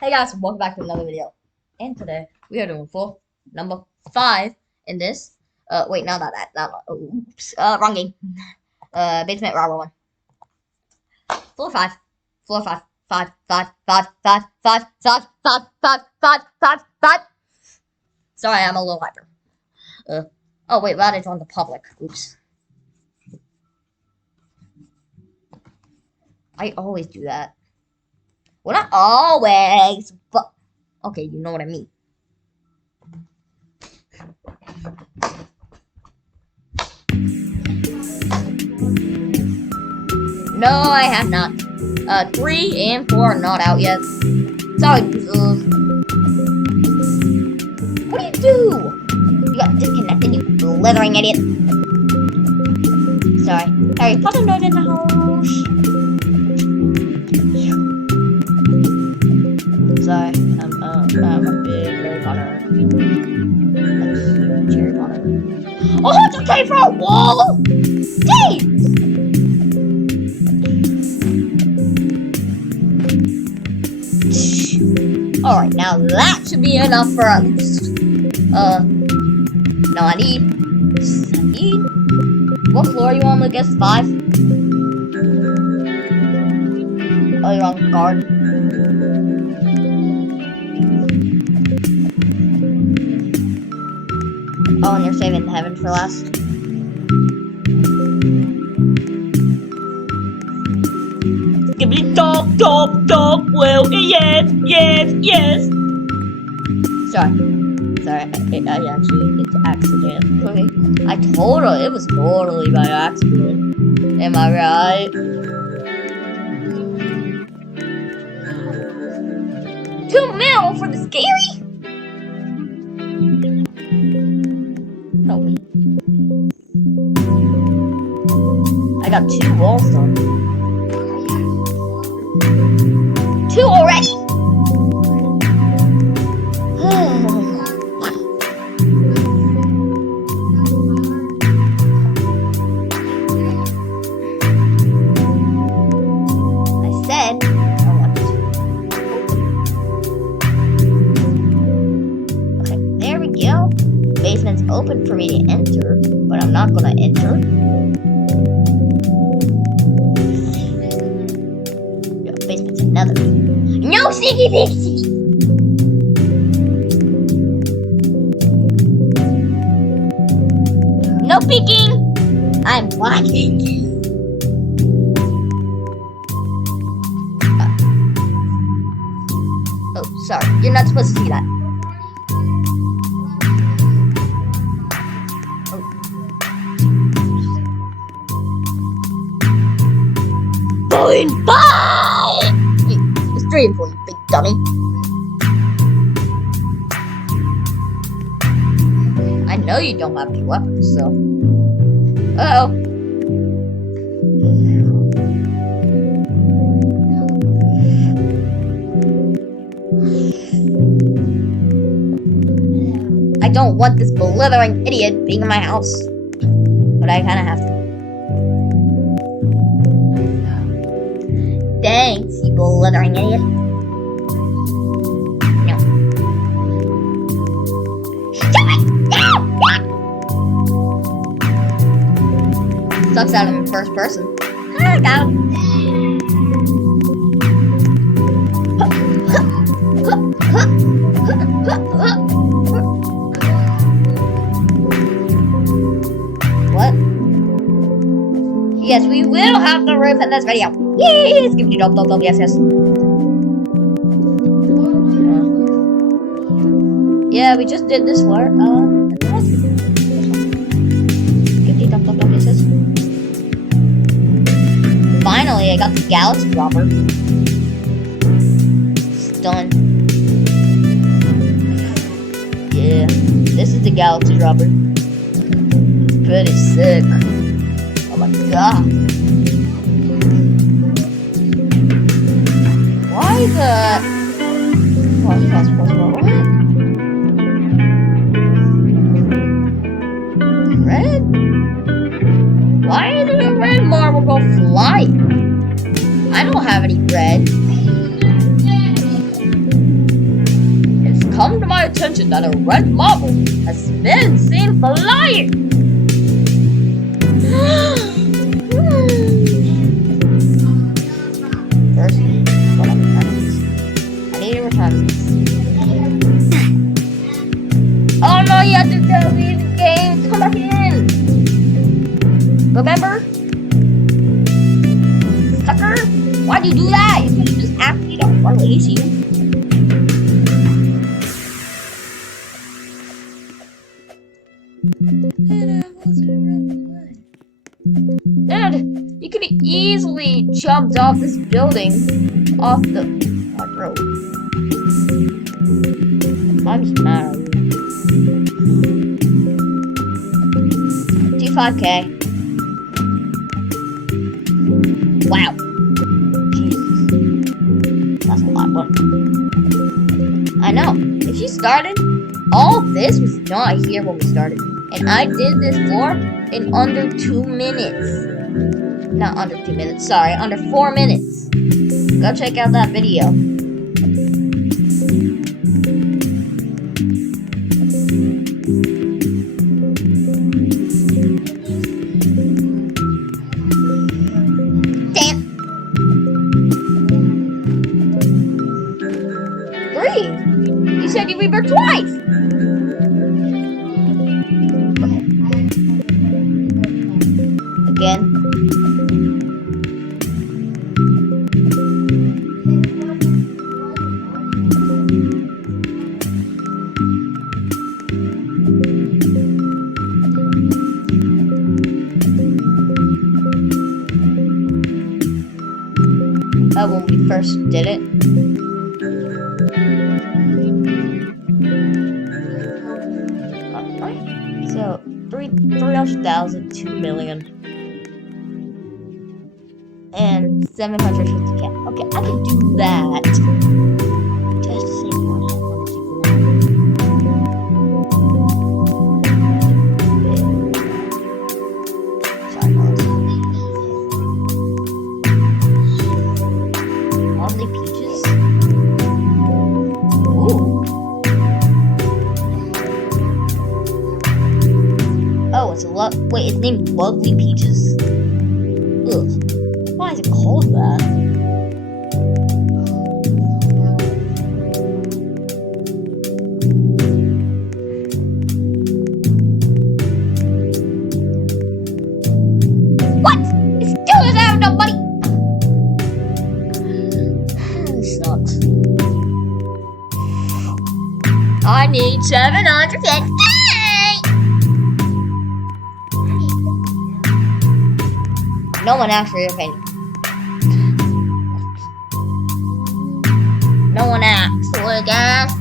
Hey guys, welcome back to another video. And today we are doing full number 5 in this. Wait, no, not that. Oops. Wrong game. Basement robber one. Floor 5. Floor 5. 5, 5, 5, 5, 5, 5, 5, 5, 5, 5, 5. Sorry, I'm a little hyper. Oh wait, that is on the public. Oops. I always do that. Well, not always, but okay, you know what I mean. No, I have not. 3 and 4 are not out yet. Sorry, what do you do? You got disconnected, you blithering idiot. Sorry. Harry Potter nerd in the house. Sorry, I'm a big Harry Potter. A huge Harry Potter. 100K for a wall? Jeez! Alright, now that should be enough for at least. No, I need. What floor are you on, Lucas? 5? Oh, you're on guard. Oh, and you're saving heaven for last. Skibbity dog, dog, dog. Well, yes. Sorry. I actually it's accident. Okay, it was totally by accident. Am I right? 2 mil for the scary? Help me. I got 2 walls done. 2 already? I said I wanted to. Okay, there we go. Basement's open for me to enter, but I'm not gonna enter. No, basement's another. No sneaky pixie! No peeking! I'm watching you. Oh, sorry. You're not supposed to see that. Going by! It's 3 and 4, you big dummy. I know you don't have any weapons, so. Uh-oh. I don't want this blithering idiot being in my house. But I kinda have to. Thanks, you blithering idiot. No. Stop it! No! Sucks out in first person. I got him. What? Yes, we will have the roof in this video. Yes! Give me dub, yes. Yeah, we just did this floor. Give me dub, yes. Finally, I got the galaxy dropper. It's done. Yeah, this is the galaxy dropper. It's pretty sick. Oh my god. Why the... What? Red? Why did a red marble go flying? I don't have any red. attention that a red marble has been seen flying. First, hold on, I need to return this. Oh no, you have to leave the game to come back in. Remember? Sucker? Why'd you do that? You could have just asked me to release you. And you could have easily jumped off this building, off the road. I'm just mad at you. 25K. Wow. Jesus. That's a lot of money. I know. If you started, all this was not here when we started. And I did this floor in under 2 minutes. Not under 2 minutes, sorry, under 4 minutes. Go check out that video. Damn. 3. You said you rebirth twice. Again. When we first did it. Alright. So 300,000, 2 million. And 750K. Okay, I can do that. Just to save money. Sorry, guys. Lovely peaches. Ooh. Oh, it's a wait, it's named Lovely Peaches? Ugh. Why is it called that? What? It still doesn't have enough money! This sucks. I need 750K! No one asked for your opinion. No one asked, Lucas.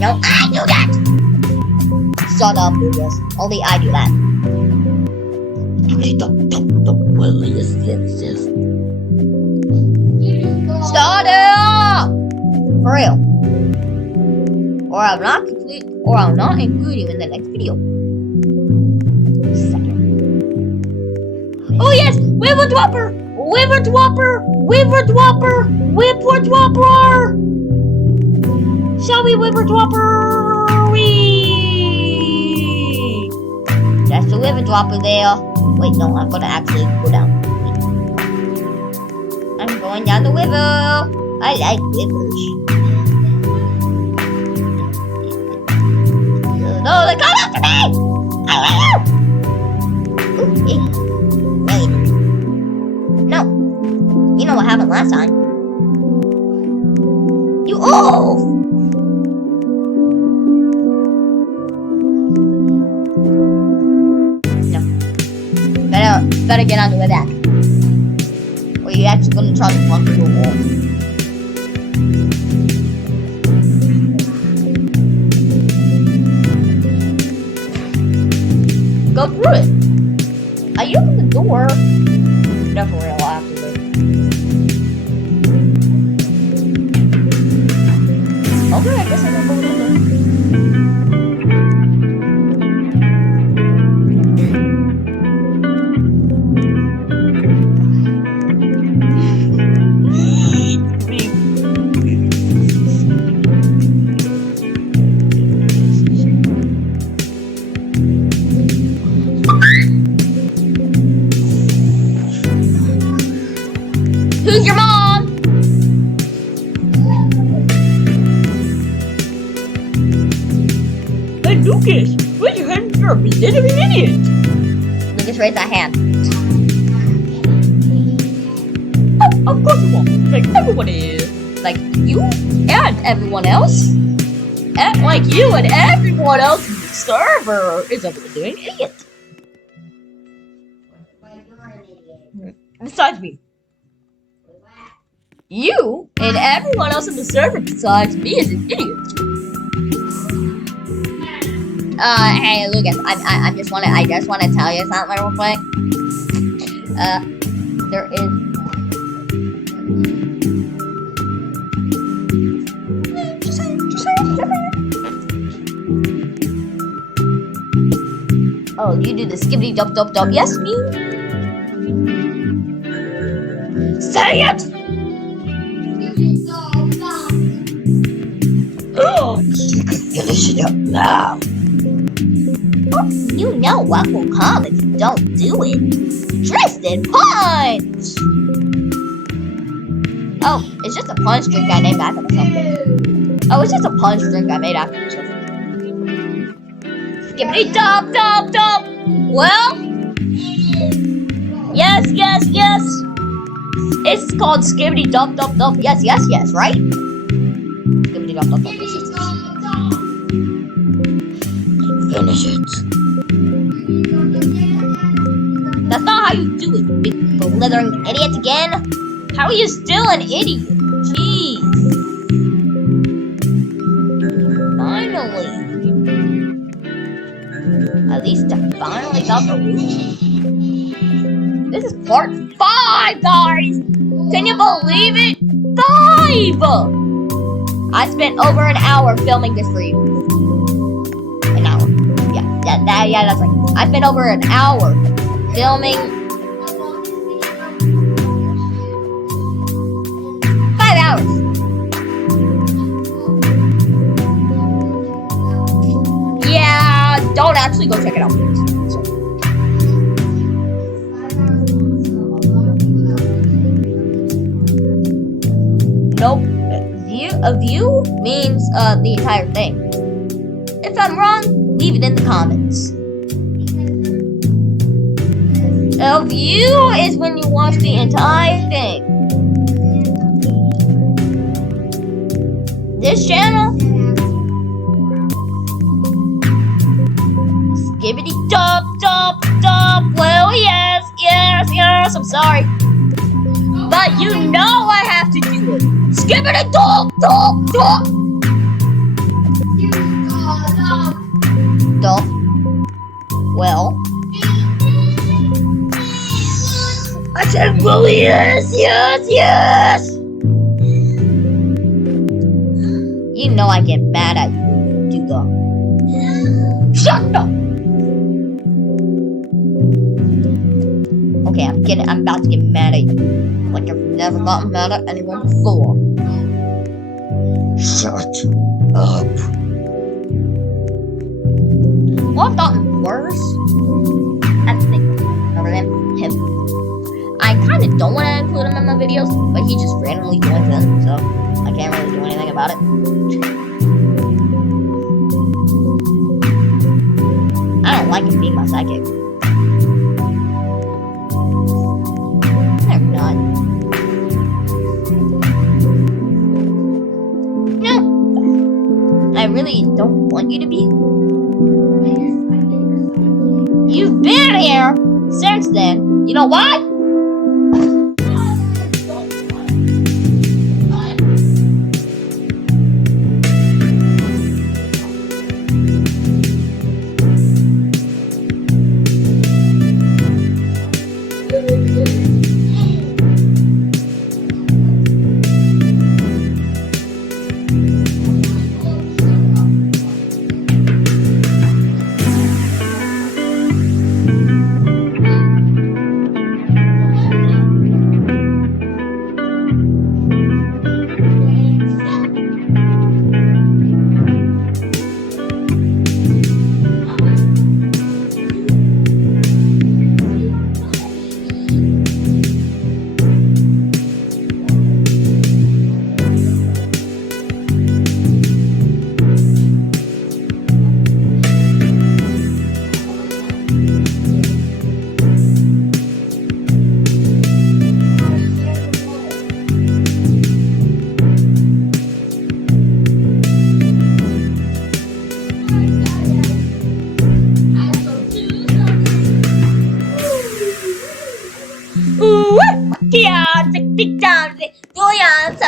No, I do that! Shut up, Lucas. Only I do that. Shut up! For real. Or I'm not include you in the next video. Oh yes! Whipper Dwapper! Whipper Dwapper! Whipper Dwapper! Whipper Dwapper! Shall we Whipper Dwapper? Wee! That's the Whipper Dwapper there. Wait, no, I'm gonna actually go down. I'm going down the river. I like rivers. No, they come after me! Ooh, hey. Wait. No. You know what happened last time. You No. Better get on the way back. Or you're actually gonna try to run through a wall. Go through it. I opened the door. Definitely I'll have to leave. Okay, I guess I'm gonna go with Who's your mom? Hey, Lucas, raise your hand if you're a blithering idiot. Lucas, raise that hand. Of course you won't. Like everyone is. Like you and everyone else. And like you and everyone else in the server is a blithering idiot. Besides me. You and everyone else in the server besides me is an idiot. Hey Lucas, I just wanna tell you something real quick. There is just saying. Oh, you do the skibbity dub dub dub, yes me? Say it! Oh, you can finish it up now. You know what will come if you don't do it. Tristan Punch! Oh, it's just a punch drink I named after myself. Oh, it's just a punch drink I made after myself. Skibbity dub dub dub! Well? Yes. It's called skibbity dub dub dub. Yes, right? Skibbity dub dub dub. Yes. Finish it. That's not how you do it, you big blithering idiot again. How are you still an idiot? Jeez. Finally. At least I finally got the rules. This is part 5, guys! Can you believe it? 5! I spent over an hour filming this for you. An hour. Yeah, that's right. I spent over an hour filming 5 hours. Yeah, don't actually go check it out. Nope. A view means the entire thing. If I'm wrong, leave it in the comments. A view is when you watch the entire thing. This channel, skibbity dub dub dub. Well, yes, I'm sorry. But you know I have to do it. Skibbity dub dub dub. Dub. Well. I said, well, yes. You know I get mad at you when you do that. Shut up! Okay, I'm about to get mad at you. Like I've never gotten mad at anyone before. Shut up. Well, I've gotten worse at things other than him. I kind of don't want to include him in my videos, but he just randomly joins in, so I can't really do anything about it. I don't like him being my sidekick. Never not. No, I really don't want you to be. You've been here since then. You know why?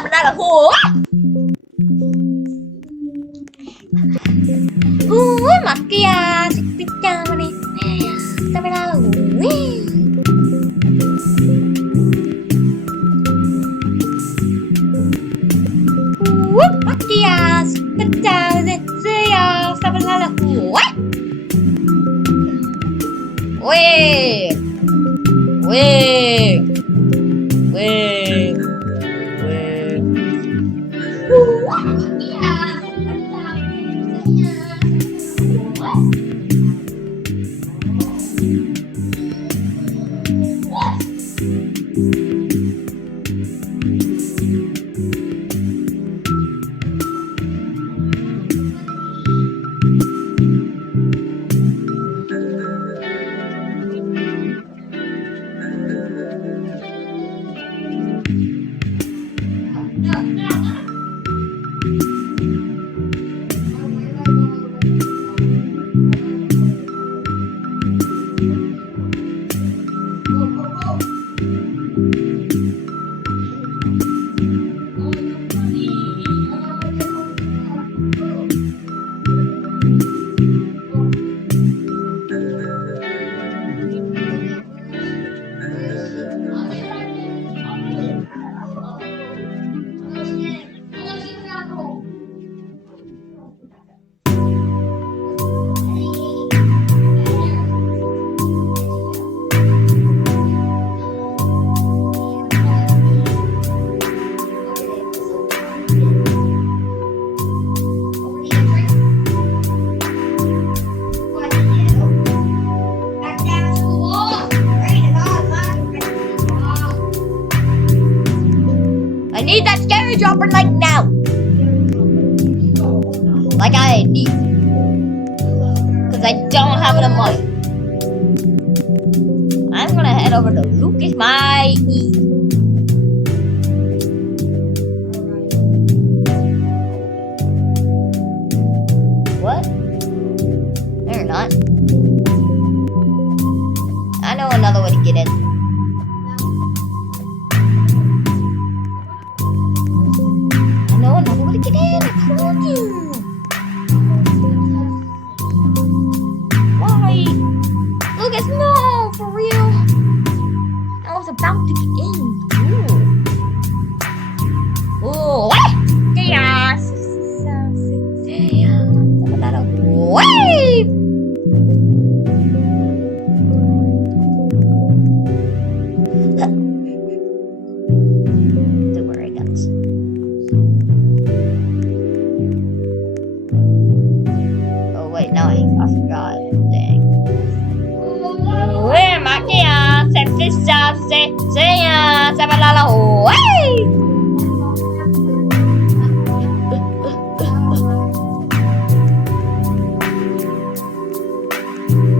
banana. Macchia, si picchiamone. Banana. Macchia, si picchiamone. Banana. Wait. I need that scary dropper like now. Like I need. Because I don't have enough money. I'm gonna head over to Lucas My E. What? No, you're not. I know another way to get in. No, another way to get in. I told you. Why? Lucas, no, for real. I was about to get in. Ooh. Ooh. Yes. Wave. Don't worry, guys. Oh wait, no, I forgot. Dang. Where am I?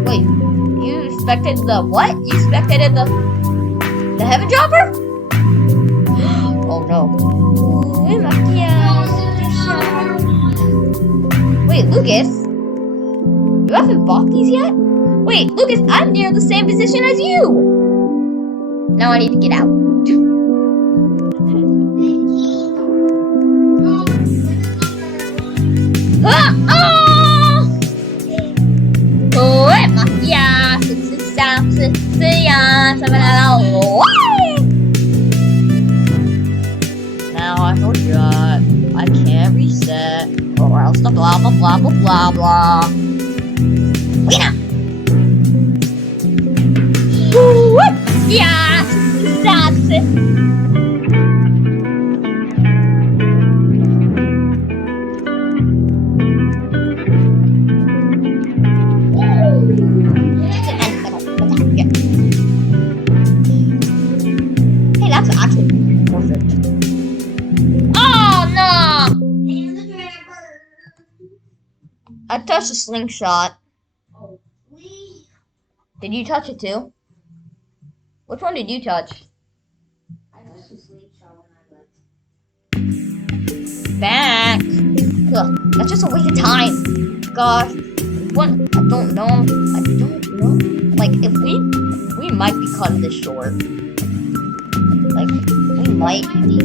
Wait, you expected the what? You expected the heaven dropper? Oh no. Wait, Lucas, you haven't bought these yet? Wait, Lucas, I'm near the same position as you. Now I need to get out. Now I forgot. I can't reset, or else the blah blah blah blah blah blah. Wait now. Yeah, that's it. Hey, that's actually perfect. Oh no! I touched a slingshot. Did you touch it too? Which one did you touch? I touched the slingshot when I left. Back. Ugh, that's just a waste of time. Gosh. What? I don't know. Like, if we might be cutting this short. Like, we might be.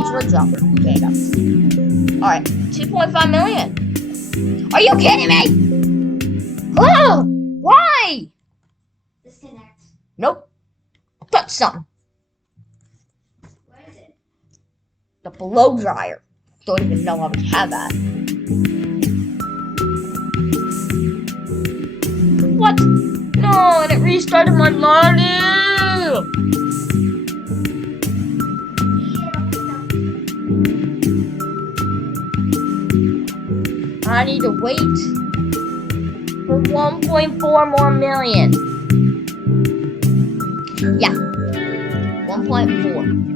wood chopper made up. Alright, 2.5 million. Are you kidding me? Oh, why? Disconnect. Nope. Touch something. What is it? The blow dryer. Don't even know how we have that. What? No, and it restarted my money. I need to wait for 1.4 more million. Yeah, 1.4.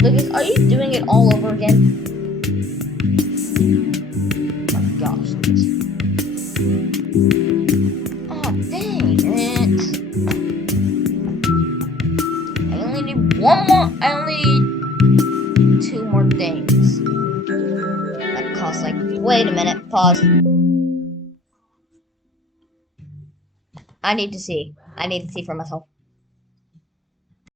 Lucas, are you doing it all over again? Oh my gosh, Lucas. Oh, dang it. I only need one more. I only need 2 more things. That costs like. Wait a minute. Pause. I need to see. I need to see for myself.